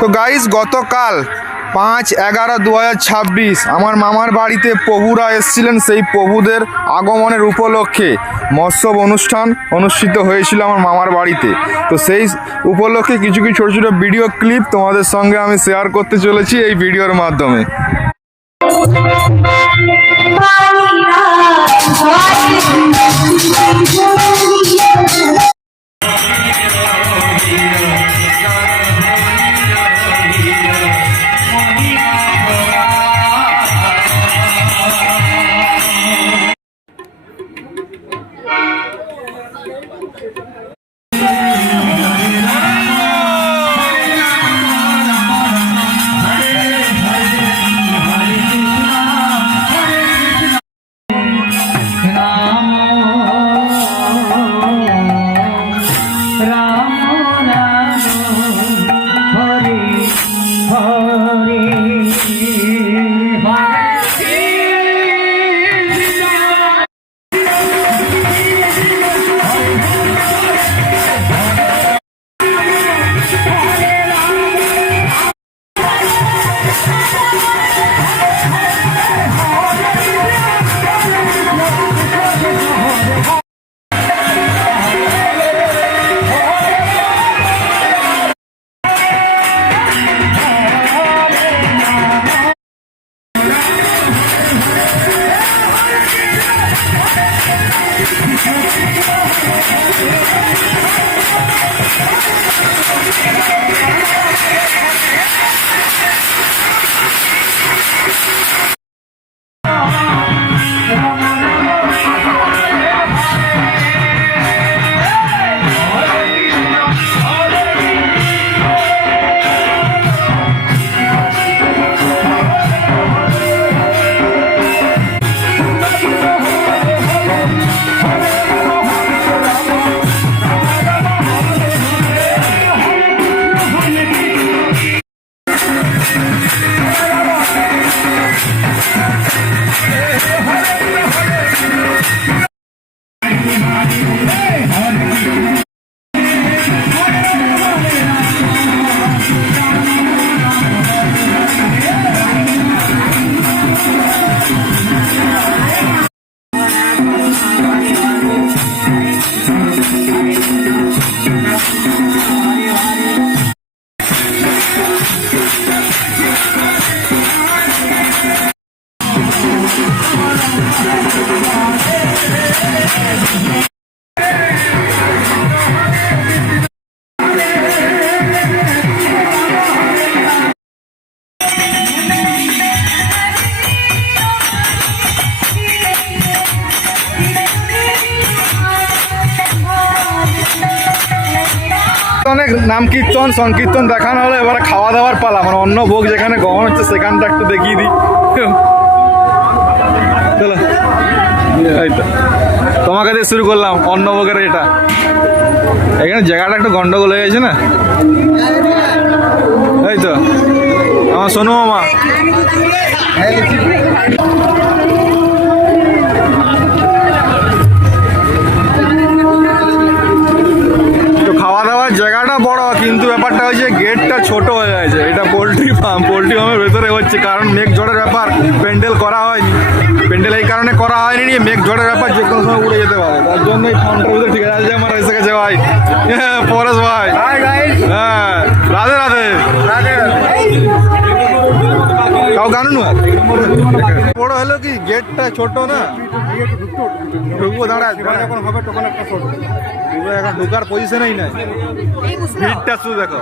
তো গাইস গতকাল 5/11/2026 আমার মামার বাড়িতে প্রভুরা এসেছিলেন। সেই প্রভুদের আগমনের উপলক্ষে মৎস্যব অনুষ্ঠান অনুষ্ঠিত হয়েছিল আমার মামার বাড়িতে। তো সেই উপলক্ষে কিছু কিছু ছোটো ছোটো ভিডিও ক্লিপ তোমাদের সঙ্গে আমি শেয়ার করতে চলেছি এই ভিডিওর মাধ্যমে। অনেক নাম কীর্তন সংকীর্তন দেখানো হলো, এবারে খাওয়া দাওয়ার পালা। মানে অন্য ভোগ যেখানে গ্রহণ হচ্ছে সেখানটা একটু দেখিয়ে দিই। চলো এই তো তোমাকে দিয়ে শুরু করলাম অন্ন ভোগের। এটা এখানে জায়গাটা একটু গন্ডগোল হয়ে গেছে না। এই তো আমার সোনু মামা। খাওয়া দাওয়ার জায়গাটা বড়, কিন্তু ব্যাপারটা হচ্ছে গেটটা ছোট হয়ে গেছে। এটা পোলট্রি ফার্মের ভেতরে হচ্ছে, কারণ মেঘ ঝড়ের ব্যাপার, প্যান্ডেল করা হয়নি। প্যান্ডেল এই কারণে করা হয়নি, নিয়ে মেঘ ঝড়ের ব্যাপার যে কোনো সময় উড়ে যেতে পারে, তার জন্য এই ফার্মটার ভিতরে ঠিক আছে। আমার এসে গেছে ভাই, পরেশ ভাই। হ্যাঁ, রাধে রাধে। কাউ গানু না বড় হলো কি গেটটা ছোট না, ঢুকবো দাঁড়ায় যখন হবে তখন একটা ছোট এখন ঢুকার পজিশনেই নাই। ভিড়টা শুধু দেখো।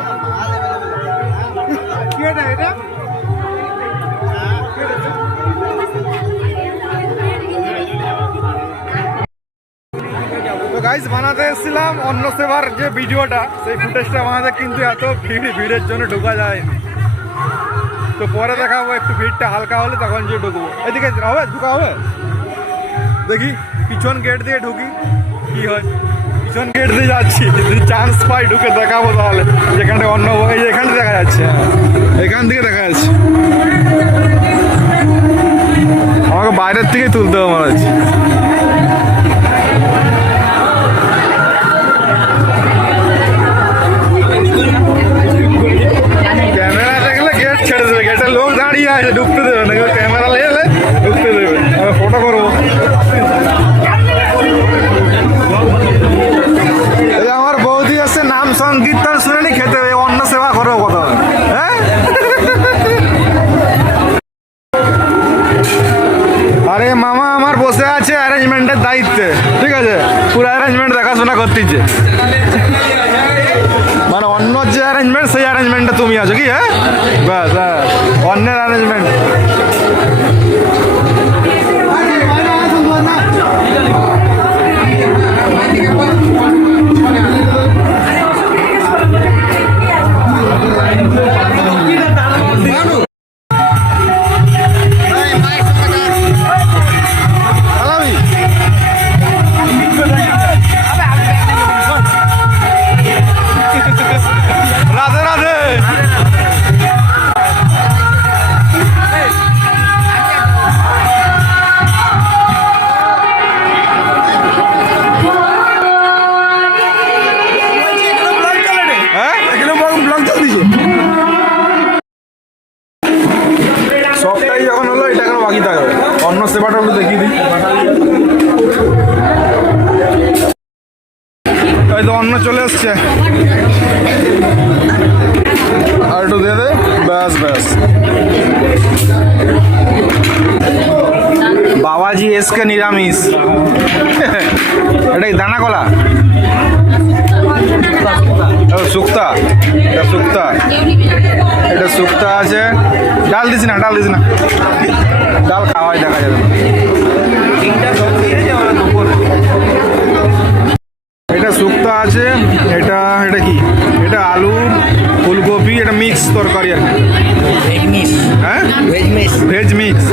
তো গাইস বানাতে এসেছিলাম অন্ন সেবার যে ভিডিওটা, সেই ফুটেজটা বানাতে, কিন্তু এত ভিড়ের জন্য ঢোকা যায়নি। তো পরে দেখাবো, একটু ভিড়টা হালকা হলে তখন যে ঢুকবো। এদিকে হবে, ঢুকা হবে, দেখি পিছন গেট দিয়ে ঢুকি কি হয়। পিছন গেট দিয়ে যাচ্ছি, যদি চান্স পাই ঢুকে দেখাবো তাহলে। যেখানটা অন্য এই এখান থেকে দেখা যাচ্ছে, এখান থেকে দেখা যাচ্ছে। আমাকে বাইরের থেকে তুলতে হবে মনে হচ্ছে। অ্যারেঞ্জমেন্টটা তুমি আছো কি? হ্যাঁ, ব্যাস হ্যাঁ, অন্যের অ্যারেঞ্জমেন্ট। রাধে রাধে। সবটাই যখন হলো, এটা কেন বাকি থাকবে? অন্য সেবাটা একটু দেখিয়ে দিই। এই তো অন্য চলে এসছে, আর একটু দিয়ে দে, ব্যাস ব্যাস। বাবাজি এসকে নিরামিষ। এটাই দানা কলা, শুক্তা, এটা শুক্তা, এটা শুক্তা আছে। ডাল দিস না, ডাল দিস না, ডাল খাওয়াই দেখা যাবে। এটা শুক্তা আছে, এটা এটা কি, এটা আলু ফুলকপি, এটা মিক্স তরকারি আর কি। হ্যাঁ, ভেজ মিক্স।